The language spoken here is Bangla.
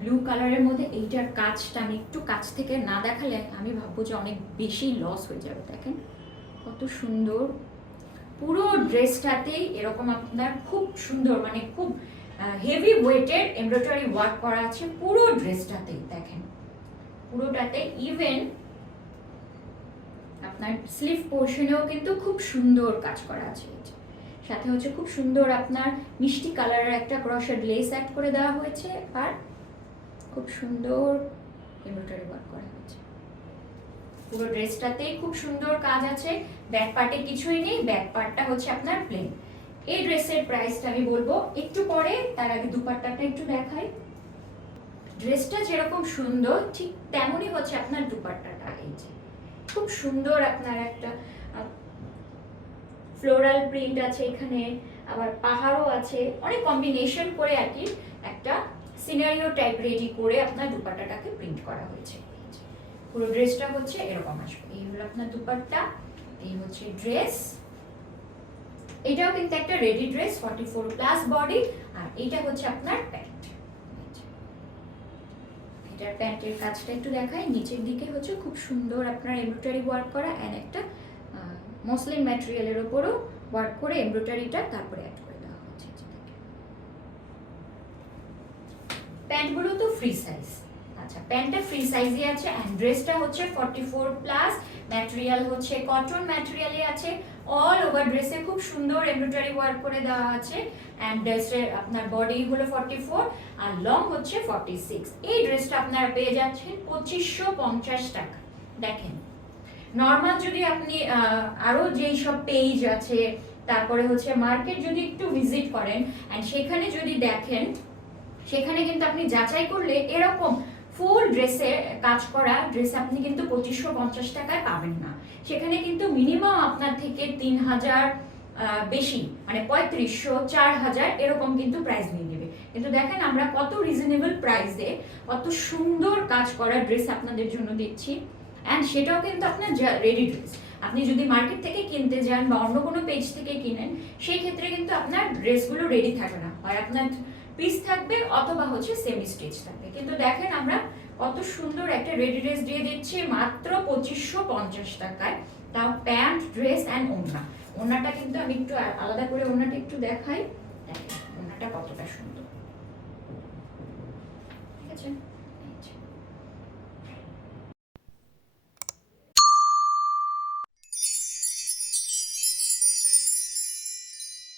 ব্লু কালারের মধ্যে এইটার কাজটা আমি একটু কাছ থেকে না দেখালে আমি ভাববো যে অনেক বেশি লস হয়ে যাবে। দেখেন কত সুন্দর, পুরো ড্রেসটাতেই এরকম আপনার খুব সুন্দর মানে খুব হেভি ওয়েটের এমব্রয়ডারি ওয়ার্ক করা আছে পুরো ড্রেসটাতেই। দেখেন পুরোটাতে ইভেন আপনার স্লিভ পোর্শনেও কিন্তু খুব সুন্দর কাজ করা আছে। সাথে হচ্ছে খুব সুন্দর আপনার মিষ্টি কালারের একটা ক্রশেড লেস অ্যাড করে দেওয়া হয়েছে, আর খুব সুন্দর এমব্রয়ডারি ওয়ার্ক করা হয়েছে পুরো ড্রেসটাতেই। খুব সুন্দর কাজ আছে। ব্যাক পার্টে কিছুই নেই, ব্যাক পার্টটা হচ্ছে আপনার প্লেন। এই ড্রেসের প্রাইসটা আমি বলবো একটু পরে, তার আগে দুপাট্টাটা একটু দেখাই। ড্রেসটা যেরকম সুন্দর ঠিক তেমনই হচ্ছে আপনার দুপাট্টাটা। এই যে খুব সুন্দর আপনার একটা ফ্লোরাল প্রিন্ট আছে এখানে, আবার পাহাড়ও আছে, অনেক কম্বিনেশন করে আর কি একটা সিনারিও টাইপ রেডি করে আপনার দুপাট্টাটাকে প্রিন্ট করা হয়েছে। পুরো ড্রেসটা হচ্ছে এরকম আসবে। এই হলো আপনার দুপাট্টা, এই হচ্ছে ড্রেস। এটাও কিন্তু একটা রেডি ড্রেস, 44 প্লাস বডি, আর এইটা হচ্ছে আপনার প্যান্ট। এটার প্যান্টের কাজটা একটু দেখাই। নিচের দিকে হচ্ছে খুব সুন্দর আপনার এমব্রয়ডারি ওয়ার্ক করা, এন্ড একটা মসলিন ম্যাটেরিয়ালের উপরও ওয়ার্ক করে এমব্রয়ডারিটা তারপরে অ্যাড করে দেওয়া হচ্ছে। প্যান্টগুলো তো ফ্রি সাইজ। আচ্ছা, প্যান্টটা ফ্রি সাইজই আছে, এন্ড ড্রেসটা হচ্ছে 44 প্লাস, ম্যাটেরিয়াল হচ্ছে কটন ম্যাটেরিয়ালে আছে। অল ওভার ড্রেসে খুব সুন্দর এমব্রয়ডারি ওয়ার্ক করে দেওয়া আছে, এন্ড ড্রেসের আপনার বডি হলো 44 আর লং হচ্ছে 46। এই ড্রেসটা আপনারা পেয়ে যাচ্ছেন 2550 টাকা। দেখেন নর্মাল যদি আপনি আরো যেই সব পেজ আছে, তারপরে হচ্ছে মার্কেট যদি একটু ভিজিট করেন এন্ড সেখানে যদি দেখেন, সেখানে কিন্তু আপনি যাচাই করলে এরকম ফুল ড্রেসে কাজ করা ড্রেস আপনি কিন্তু 2550 টাকায় পাবেন না। সেখানে কিন্তু মিনিমাম আপনার থেকে 3000 বেশি, মানে 3500 4000 এরকম কিন্তু প্রাইস নিয়ে নেবে। কিন্তু দেখেন আমরা কত রিজনেবল প্রাইসে কত সুন্দর কাজ করা ড্রেস আপনাদের জন্য দিচ্ছি, অ্যান্ড সেটাও কিন্তু আপনার রেডি ড্রেস। আপনি যদি মার্কেট থেকে কিনতে যান বা অন্য কোনো পেজ থেকে কিনেন, সেই ক্ষেত্রে কিন্তু আপনার ড্রেসগুলো রেডি থাকবে না, হয় আপনার পিস থাকবে অথবা হচ্ছে সেমি স্টিচ থাকবে। কিন্তু দেখেন আমরা কত সুন্দর একটা রেডি ড্রেস দিয়ে দিচ্ছি মাত্র 2550 টাকায়, তাও প্যান্ট, ড্রেস অ্যান্ড ওড়না। ওড়নাটা কিন্তু আমি একটু আলাদা করে ওড়নাটা একটু দেখাই। দেখেন ওড়নাটা কতটা সুন্দর, ঠিক আছে।